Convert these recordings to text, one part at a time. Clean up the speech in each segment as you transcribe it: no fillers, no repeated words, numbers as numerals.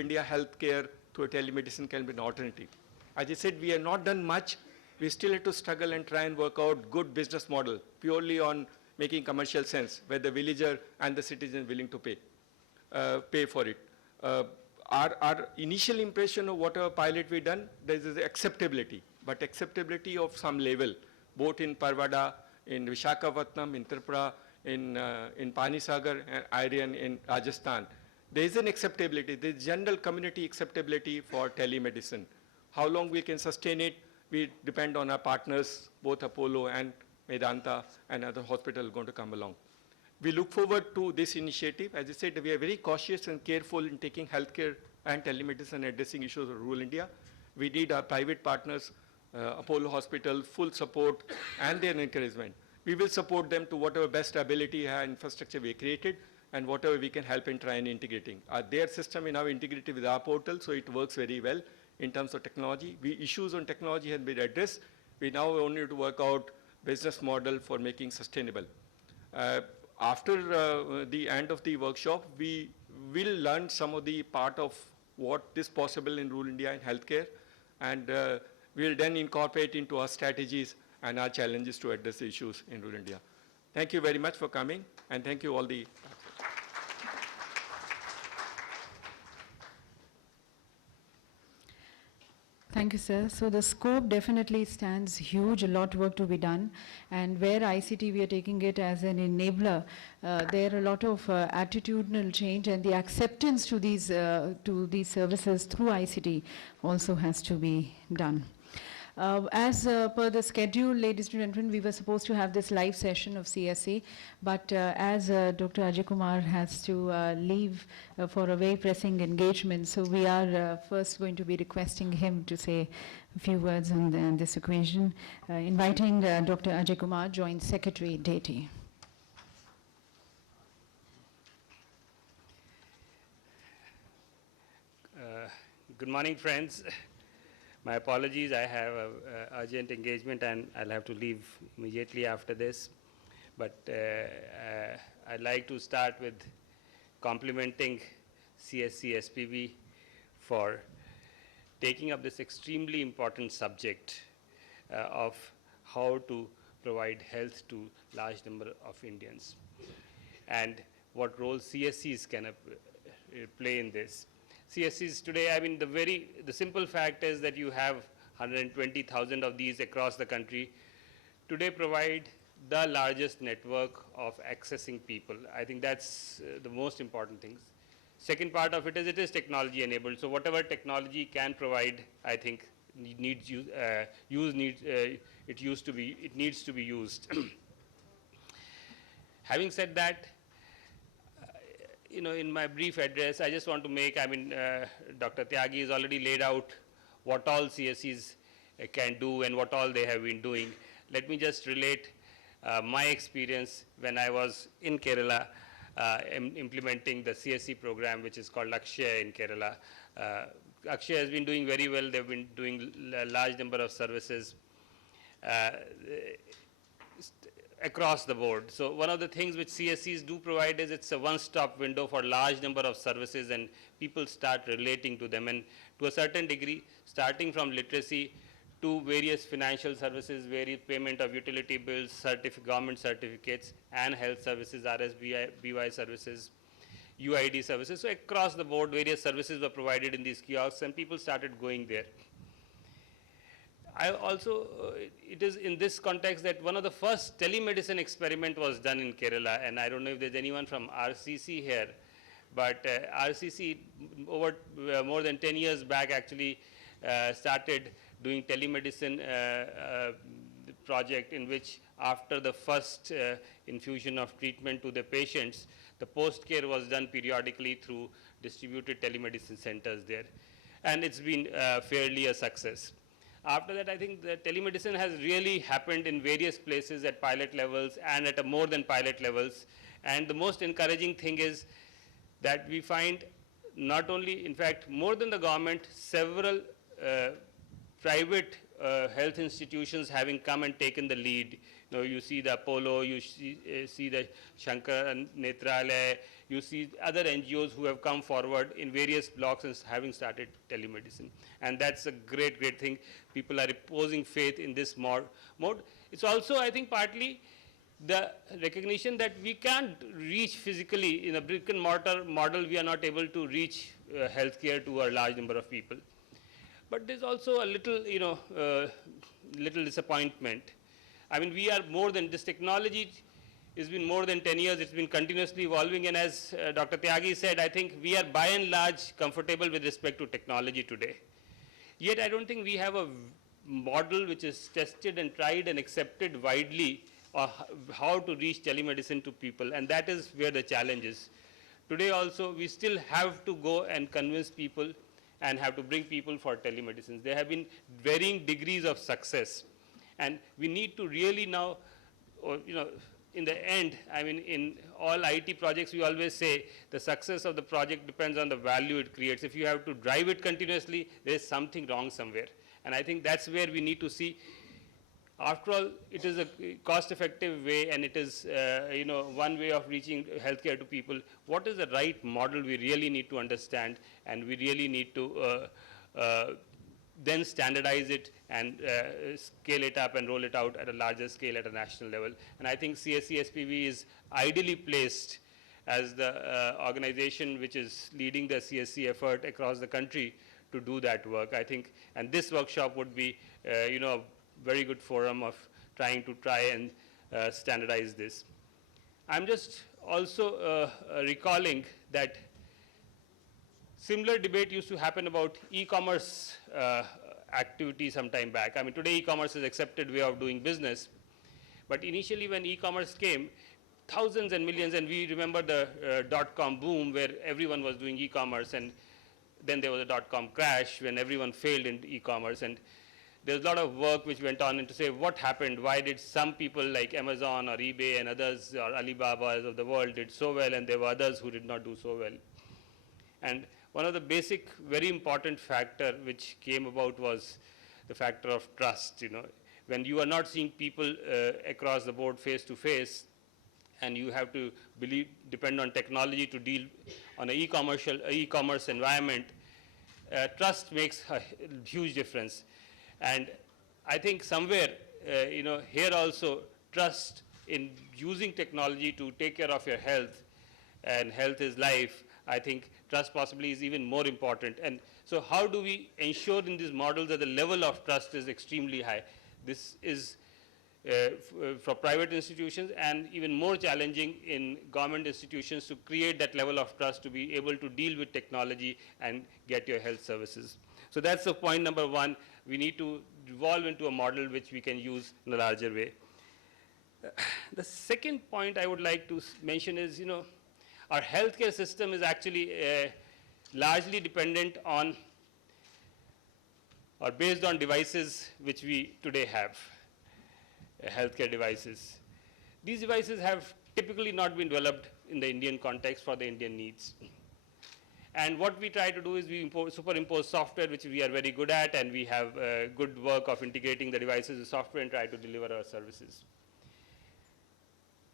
India healthcare through telemedicine can be an alternative. As I said, we have not done much. We still have to struggle and try and work out good business model purely on making commercial sense, where the villager and the citizen willing to pay for it. Our initial impression of whatever pilot we done, there is acceptability, but acceptability of some level, both in Parvada, in Visakhapatnam, in Tripura, in Panisagar, and Aryan in Rajasthan. There is an acceptability, there is general community acceptability for telemedicine. How long we can sustain it, we depend on our partners, both Apollo and Medanta and other hospitals going to come along. We look forward to this initiative. As I said, we are very cautious and careful in taking healthcare and telemedicine addressing issues of rural India. We need our private partners, Apollo Hospital, full support and their encouragement. We will support them to whatever best ability and infrastructure we created, and whatever we can help in trying integrating. Their system is now integrated with our portal, so it works very well in terms of technology. Issues on technology have been addressed. We now only need to work out business model for making sustainable. After the end of the workshop, we will learn some of the part of what is possible in rural India in healthcare, and we will then incorporate into our strategies and our challenges to address the issues in rural India. Thank you very much for coming, and thank you all the. Thank you, sir. So the scope definitely stands huge, a lot of work to be done. And where ICT, we are taking it as an enabler, there are a lot of attitudinal change, and the acceptance to these services through ICT also has to be done. As per the schedule, ladies and gentlemen, we were supposed to have this live session of CSC, but as Dr. Ajay Kumar has to leave for a very pressing engagement, so we are first going to be requesting him to say a few words on this occasion. Inviting Dr. Ajay Kumar, Joint Secretary, DATI. Good morning, friends. My apologies, I have an urgent engagement and I'll have to leave immediately after this. But I'd like to start with complimenting CSC SPB for taking up this extremely important subject of how to provide health to large number of Indians and what role CSCs can play in this. CSCs today, I mean, the simple fact is that you have 120,000 of these across the country. Today provide the largest network of accessing people. I think that's the most important thing. Second part of it is technology enabled. So whatever technology can provide, I think it needs to be used. Having said that, in my brief address, I just want to make, Dr. Tyagi has already laid out what all CSCs can do and what all they have been doing. Let me just relate my experience when I was in Kerala implementing the CSC program, which is called Akshaya in Kerala. Akshaya has been doing very well. They've been doing a large number of services across the board. So one of the things which CSCs do provide is it's a one-stop window for large number of services, and people start relating to them. And to a certain degree, starting from literacy to various financial services, various payment of utility bills, government certificates, and health services, BY services, UID services. So across the board, various services were provided in these kiosks, and people started going there. It is in this context that one of the first telemedicine experiment was done in Kerala, and I don't know if there's anyone from RCC here, but RCC over more than 10 years back actually started doing telemedicine project in which after the first infusion of treatment to the patients, the post-care was done periodically through distributed telemedicine centers there, and it's been fairly a success. After that, I think the telemedicine has really happened in various places at pilot levels and at more than pilot levels. And the most encouraging thing is that we find not only, in fact, more than the government, several private health institutions having come and taken the lead. You know, you see the Apollo, you see the Shankar Netralaya, you see other NGOs who have come forward in various blocks and having started telemedicine. And that's a great, great thing. People are reposing faith in this mode. It's also, I think, partly the recognition that we can't reach physically in a brick and mortar model. We are not able to reach healthcare to a large number of people. But there's also a little, little disappointment. I mean, we are more than this technology. It's been more than 10 years. It's been continuously evolving. And as Dr. Tyagi said, I think we are by and large comfortable with respect to technology today. Yet I don't think we have a model which is tested and tried and accepted widely or how to reach telemedicine to people. And that is where the challenge is. Today also, we still have to go and convince people and have to bring people for telemedicine. There have been varying degrees of success. And we need to really now, in the end, I mean, in all IT projects, we always say the success of the project depends on the value it creates. If you have to drive it continuously, there is something wrong somewhere. And I think that's where we need to see. After all, it is a cost-effective way, and it is, one way of reaching healthcare to people. What is the right model we really need to understand, and we really need to then standardize it and scale it up and roll it out at a larger scale at a national level. And I think CSC SPV is ideally placed as the organization which is leading the CSC effort across the country to do that work. I think, and this workshop would be, a very good forum of trying and standardize this. I'm just also recalling that similar debate used to happen about e-commerce activity some time back. I mean, today e-commerce is accepted way of doing business. But initially when e-commerce came, thousands and millions, and we remember the dot-com boom where everyone was doing e-commerce, and then there was a dot-com crash when everyone failed in e-commerce. And there's a lot of work which went on into say what happened, why did some people like Amazon or eBay and others or Alibaba of the world did so well, and there were others who did not do so well. And one of the basic, very important factor which came about was the factor of trust. When you are not seeing people across the board face to face, and you have to depend on technology to deal on an e-commerce environment, trust makes a huge difference. And I think somewhere, here also, trust in using technology to take care of your health, and health is life, I think trust possibly is even more important. And so how do we ensure in these models that the level of trust is extremely high? This is for private institutions and even more challenging in government institutions to create that level of trust to be able to deal with technology and get your health services. So that's the point number one. We need to evolve into a model which we can use in a larger way. The second point I would like to mention is, our healthcare system is actually largely dependent on or based on devices which we today have, healthcare devices. These devices have typically not been developed in the Indian context for the Indian needs. And what we try to do is we superimpose software, which we are very good at, and we have good work of integrating the devices with software and try to deliver our services.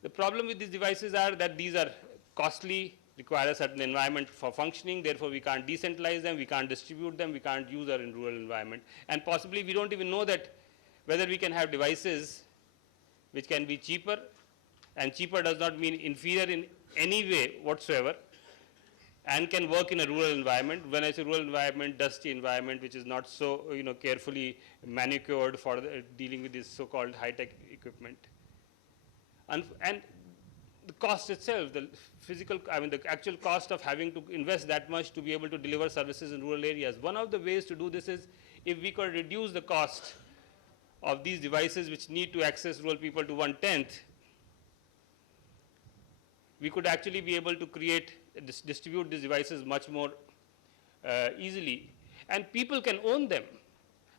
The problem with these devices are that these are costly, require a certain environment for functioning, therefore we can't decentralize them, we can't distribute them, we can't use them in rural environment. And possibly we don't even know that whether we can have devices which can be cheaper, and cheaper does not mean inferior in any way whatsoever, and can work in a rural environment. When I say rural environment, dusty environment, which is not so carefully manicured for dealing with this so-called high-tech equipment. And the cost itself, the actual cost of having to invest that much to be able to deliver services in rural areas. One of the ways to do this is if we could reduce the cost of these devices which need to access rural people to 1/10, we could actually be able to distribute these devices much more easily. And people can own them.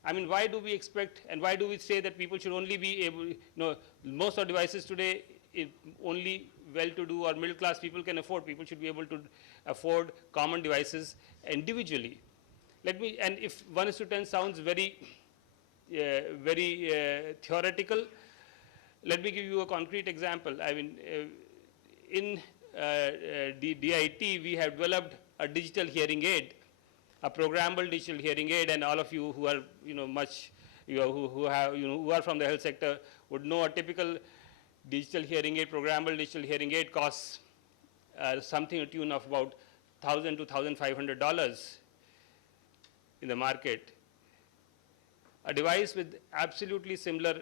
I mean, why do we expect and why do we say that people should only be able, most of devices today, only well-to-do or middle-class people can afford. People should be able to afford common devices individually. And if 1:10 sounds very very theoretical. Let me give you a concrete example. I mean, in the DIT, we have developed a digital hearing aid, a programmable digital hearing aid, and all of you who are, who are from the health sector would know a typical digital hearing aid, programmable digital hearing aid costs something to the tune of about $1,000 to $1,500 in the market. A device with absolutely similar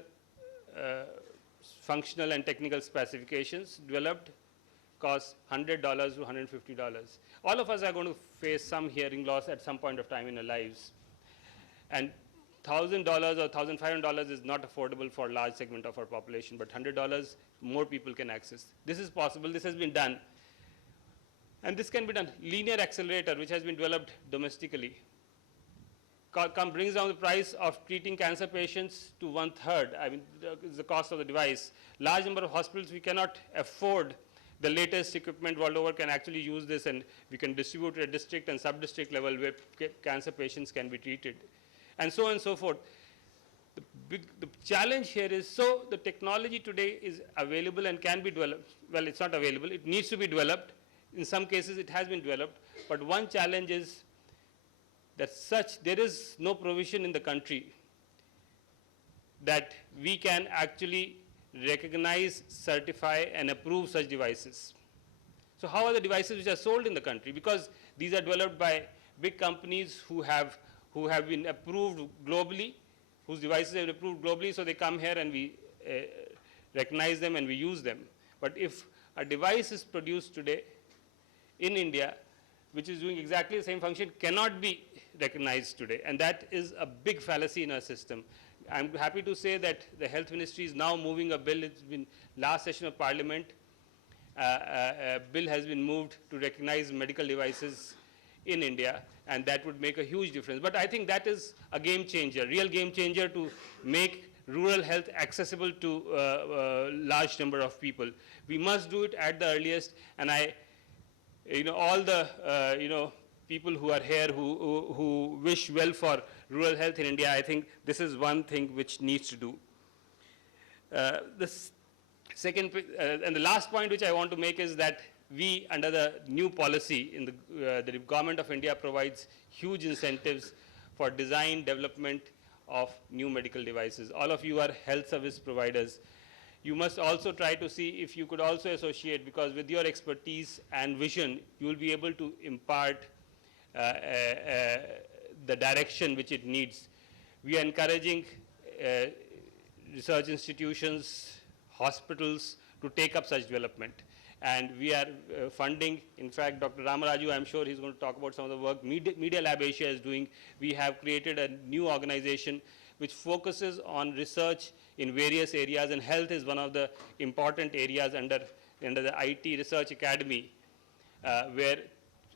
functional and technical specifications developed costs $100 to $150. All of us are going to face some hearing loss at some point of time in our lives. And $1,000 or $1,500 is not affordable for a large segment of our population, but $100 more people can access. This is possible. This has been done. And this can be done. Linear accelerator, which has been developed domestically, brings down the price of treating cancer patients to 1/3. I mean, the cost of the device. Large number of hospitals, we cannot afford the latest equipment world over, can actually use this, and we can distribute at district and sub-district level where cancer patients can be treated, and so on and so forth. The challenge here is, so the technology today is available and can be developed. Well, it's not available. It needs to be developed. In some cases, it has been developed. But one challenge is that there is no provision in the country that we can actually recognize, certify, and approve such devices. So how are the devices which are sold in the country? Because these are developed by big companies who have been approved globally, whose devices have been approved globally, so they come here and we recognize them and we use them. But if a device is produced today in India, which is doing exactly the same function, cannot be recognized today, and that is a big fallacy in our system. I'm happy to say that the Health Ministry is now moving a bill. It's been last session of Parliament. A bill has been moved to recognize medical devices in India, and that would make a huge difference. But I think that is a game changer, real game changer to make rural health accessible to a large number of people. We must do it at the earliest, and all the people who are here who wish well for rural health in India, I think this is one thing which needs to do. The second and the last point which I want to make is that we, under the new policy, the government of India provides huge incentives for design, development of new medical devices. All of you are health service providers. You must also try to see if you could also associate, because with your expertise and vision, you will be able to impart the direction which it needs. We are encouraging research institutions, hospitals to take up such development. And we are funding, in fact, Dr. Ramaraju, I'm sure he's going to talk about some of the work Media Lab Asia is doing. We have created a new organization which focuses on research in various areas, and health is one of the important areas under the IT Research Academy, where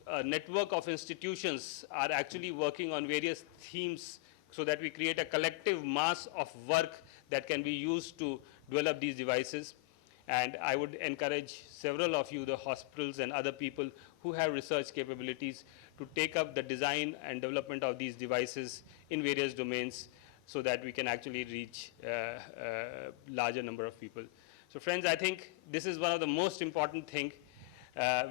a network of institutions are actually working on various themes so that we create a collective mass of work that can be used to develop these devices. And I would encourage several of you, the hospitals and other people who have research capabilities, to take up the design and development of these devices in various domains so that we can actually reach a larger number of people. So friends, I think this is one of the most important things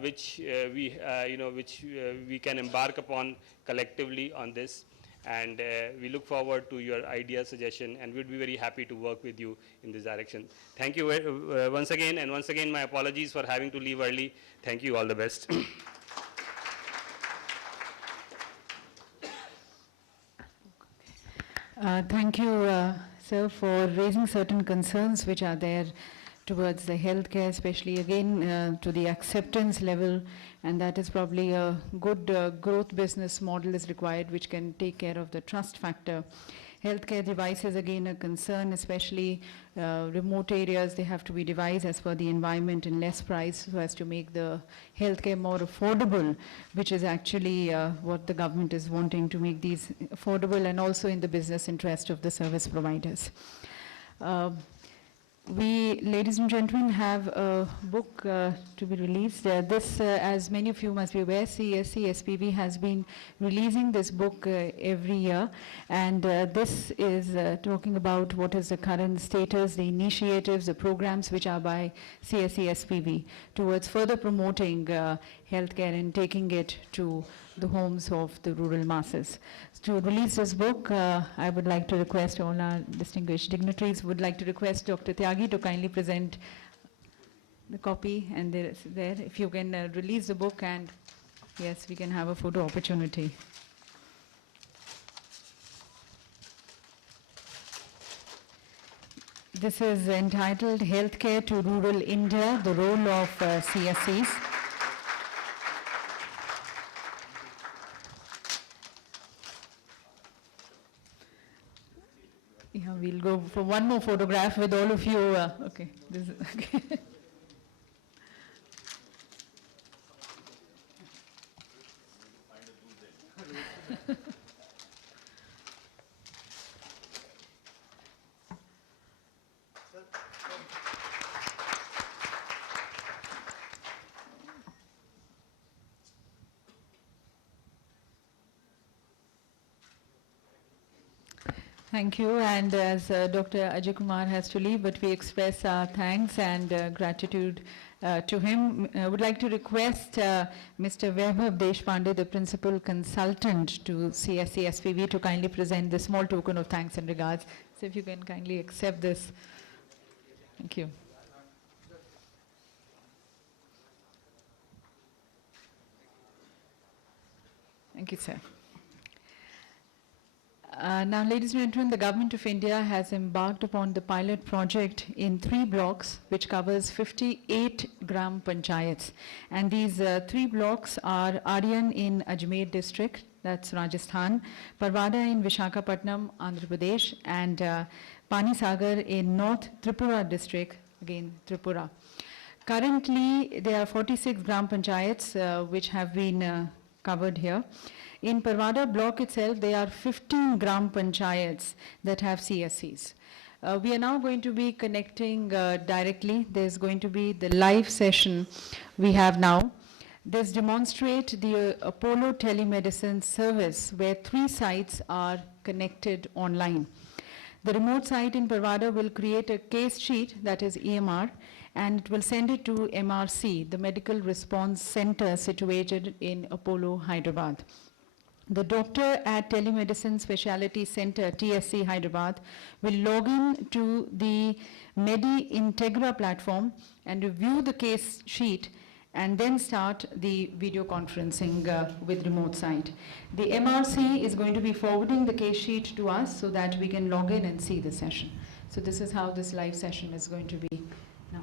which we can embark upon collectively on this. And we look forward to your idea, suggestion, and we'd be very happy to work with you in this direction. Thank you once again, and once again my apologies for having to leave early. Thank you, all the best. Thank you, sir, for raising certain concerns which are there towards the healthcare, especially again to the acceptance level, and that is probably a good growth business model is required which can take care of the trust factor. Healthcare devices, again, a concern, especially remote areas. They have to be devised as per the environment in less price so as to make the healthcare more affordable, which is actually what the government is wanting, to make these affordable and also in the business interest of the service providers. We, ladies and gentlemen, have a book to be released. As many of you must be aware, CSC SPV has been releasing this book every year, and this is talking about what is the current status, the initiatives, the programs which are by CSC SPV towards further promoting healthcare and taking it to the homes of the rural masses. To release this book, I would like to request all our distinguished dignitaries, would like to request Dr. Tyagi to kindly present the copy, and there, if you can release the book, and yes, we can have a photo opportunity. This is entitled Healthcare to Rural India, the Role of CSCs. Yeah, we'll go for one more photograph with all of you. Okay, this is, okay. Thank you, and as Dr. Ajay Kumar has to leave, but we express our thanks and gratitude to him. I would like to request Mr. Vaibhav Deshpande, the Principal Consultant to CSC SPV, to kindly present this small token of thanks and regards. So if you can kindly accept this. Thank you. Thank you, sir. Now, ladies and gentlemen, the Government of India has embarked upon the pilot project in 3 blocks, which covers 58 gram panchayats. And these 3 blocks are Aryan in Ajmer district, that's Rajasthan, Parwada in Vishakhapatnam, Andhra Pradesh, and Pani Sagar in North Tripura district, again Tripura. Currently, there are 46 gram panchayats which have been covered here. In Parwada block itself, there are 15 gram panchayats that have CSCs. We are now going to be connecting directly. There's going to be the live session we have now. This demonstrates the Apollo telemedicine service where 3 sites are connected online. The remote site in Parwada will create a case sheet, that is EMR, and it will send it to MRC, the Medical Response Center situated in Apollo, Hyderabad. The doctor at Telemedicine Specialty Center, TSC Hyderabad, will log in to the Medi Integra platform and review the case sheet and then start the video conferencing with remote site. The MRC is going to be forwarding the case sheet to us so that we can log in and see the session. So this is how this live session is going to be now.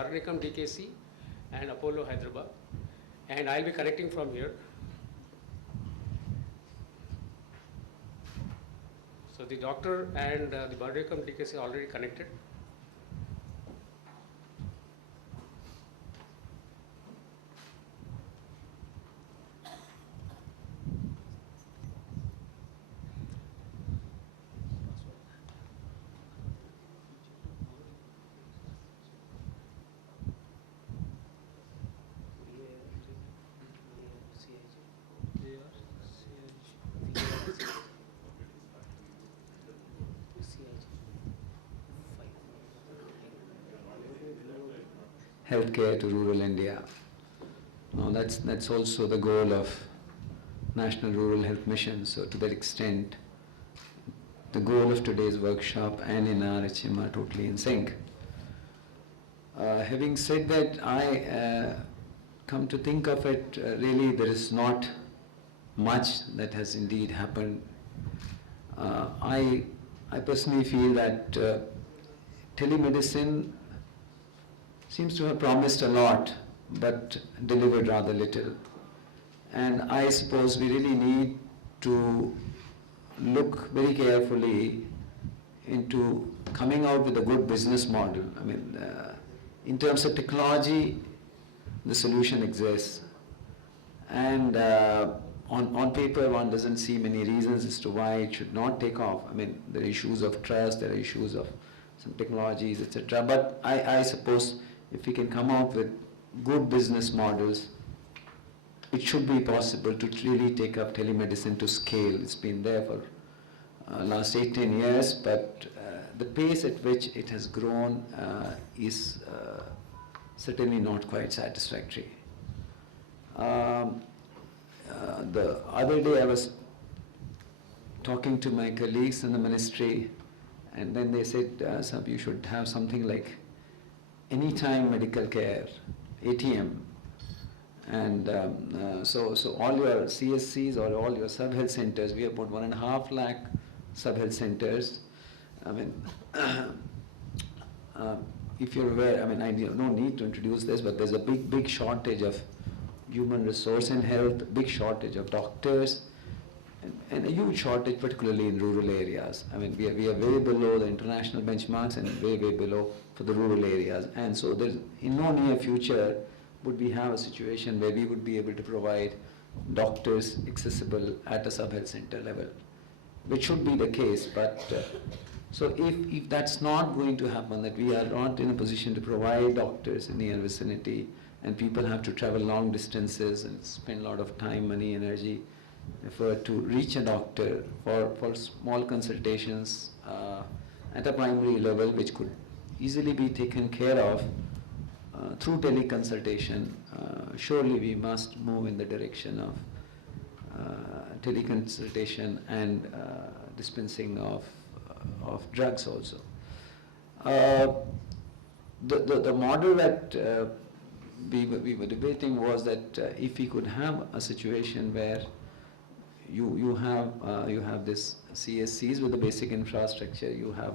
Arnikam DKC and Apollo Hyderabad, and I'll be connecting from here. So the doctor and the Arnikam DKC are already connected. Healthcare to rural India. Now that's also the goal of National Rural Health Mission. So to that extent, the goal of today's workshop and in RHM are totally in sync. Having said that, I come to think of it, really there is not much that has indeed happened. I personally feel that telemedicine seems to have promised a lot, but delivered rather little. And I suppose we really need to look very carefully into coming out with a good business model. I mean, in terms of technology, the solution exists. And on paper, one doesn't see many reasons as to why it should not take off. I mean, there are issues of trust, there are issues of some technologies, etc. But I suppose if we can come out with good business models, it should be possible to really take up telemedicine to scale. It's been there for last 8-10 years, but the pace at which it has grown is certainly not quite satisfactory. The other day I was talking to my colleagues in the ministry, and then they said, Sab, you should have something like anytime medical care, ATM. And so all your CSCs or all your sub-health centers, we have about 1.5 lakh sub-health centers. I mean, if you're aware, I mean, I no need to introduce this, but there's a big shortage of human resource in health, big shortage of doctors, and a huge shortage particularly in rural areas. I mean, we are way below the international benchmarks and way below for the rural areas. And so there's, in no near future would we have a situation where we would be able to provide doctors accessible at a sub-health center level, which should be the case. But so if that's not going to happen, that we are not in a position to provide doctors in near vicinity, and people have to travel long distances and spend a lot of time, money, energy, effort to reach a doctor for small consultations at a primary level, which could easily be taken care of through teleconsultation. Surely we must move in the direction of teleconsultation and dispensing of drugs also. The model that we were debating was that if we could have a situation where you have this CSCs with the basic infrastructure, you have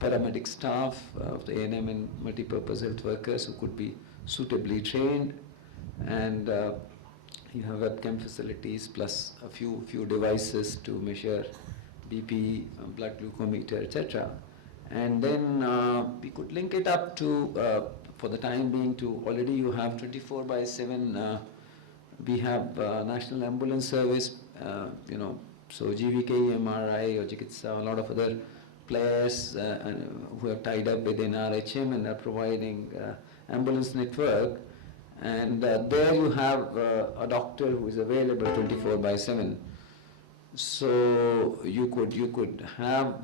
paramedic staff of the A&M and multipurpose health workers who could be suitably trained, and you have webcam facilities plus a few devices to measure BP, blood glucometer, etc. And then we could link it up to, for the time being, to already you have 24/7. We have National Ambulance Service, so GVK, MRI, or Chikitsa, a lot of other players who have tied up with NRHM and are providing ambulance network. And there you have a doctor who is available 24/7. So you could have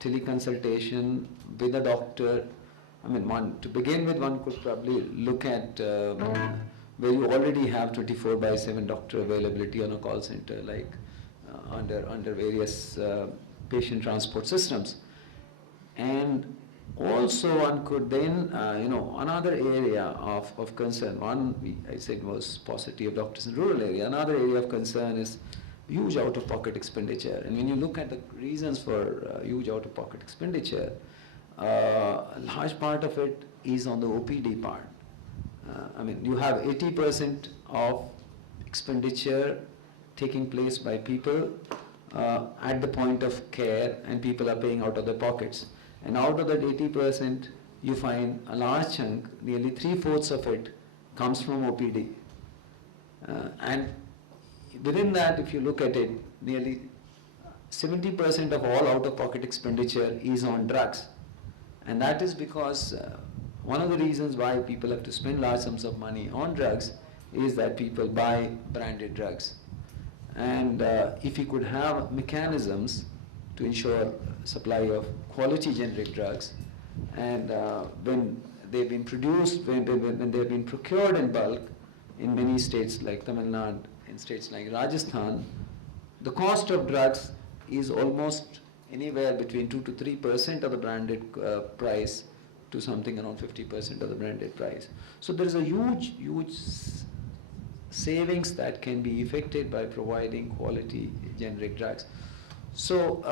teleconsultation with a doctor. I mean, to begin with, one could probably look at where you already have 24/7 doctor availability on a call center, like under various patient transport systems. And also one could then, another area of concern, I said was paucity of doctors in rural area. Another area of concern is huge out-of-pocket expenditure. And when you look at the reasons for huge out-of-pocket expenditure, a large part of it is on the OPD part. I mean, you have 80% of expenditure taking place by people at the point of care, and people are paying out of their pockets. And out of that 80%, you find a large chunk, nearly 3/4 of it, comes from OPD. And within that, if you look at it, nearly 70% of all out-of-pocket expenditure is on drugs. And that is because one of the reasons why people have to spend large sums of money on drugs is that people buy branded drugs. And if we could have mechanisms to ensure supply of quality generic drugs, and when they've been produced, when they've been procured in bulk in many states like Tamil Nadu, in states like Rajasthan, the cost of drugs is almost anywhere between 2 to 3% of the branded price to something around 50% of the branded price. So there is a huge savings that can be effected by providing quality generic drugs. So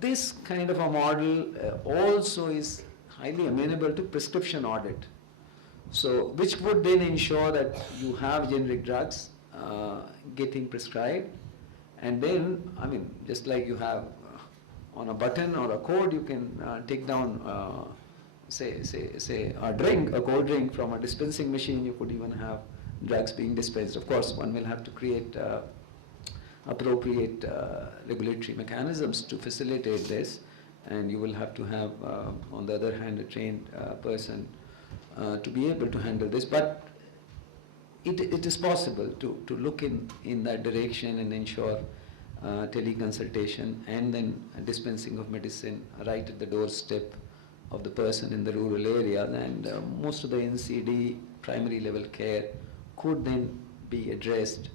this kind of a model also is highly amenable to prescription audit. So which would then ensure that you have generic drugs getting prescribed, and then, I mean, just like you have on a button or a code, you can take down, say a cold drink from a dispensing machine. You could even have drugs being dispensed. Of course, one will have to create appropriate regulatory mechanisms to facilitate this, and you will have to have, on the other hand, a trained person to be able to handle this. But it is possible to look in that direction and ensure teleconsultation and then dispensing of medicine right at the doorstep of the person in the rural areas, and most of the NCD primary level care could then be addressed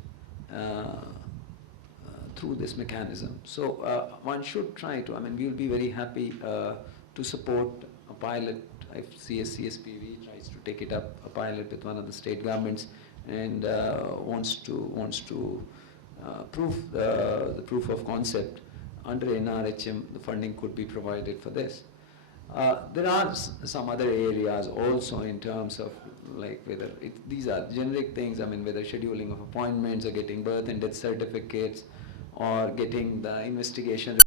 through this mechanism. So one should try to, I mean, we will be very happy to support a pilot if CSCSPV tries to take it up, a pilot with one of the state governments, and wants to prove the proof of concept. Under NRHM, the funding could be provided for this. There are some other areas also in terms of like whether these are generic things, I mean whether scheduling of appointments or getting birth and death certificates or getting the investigation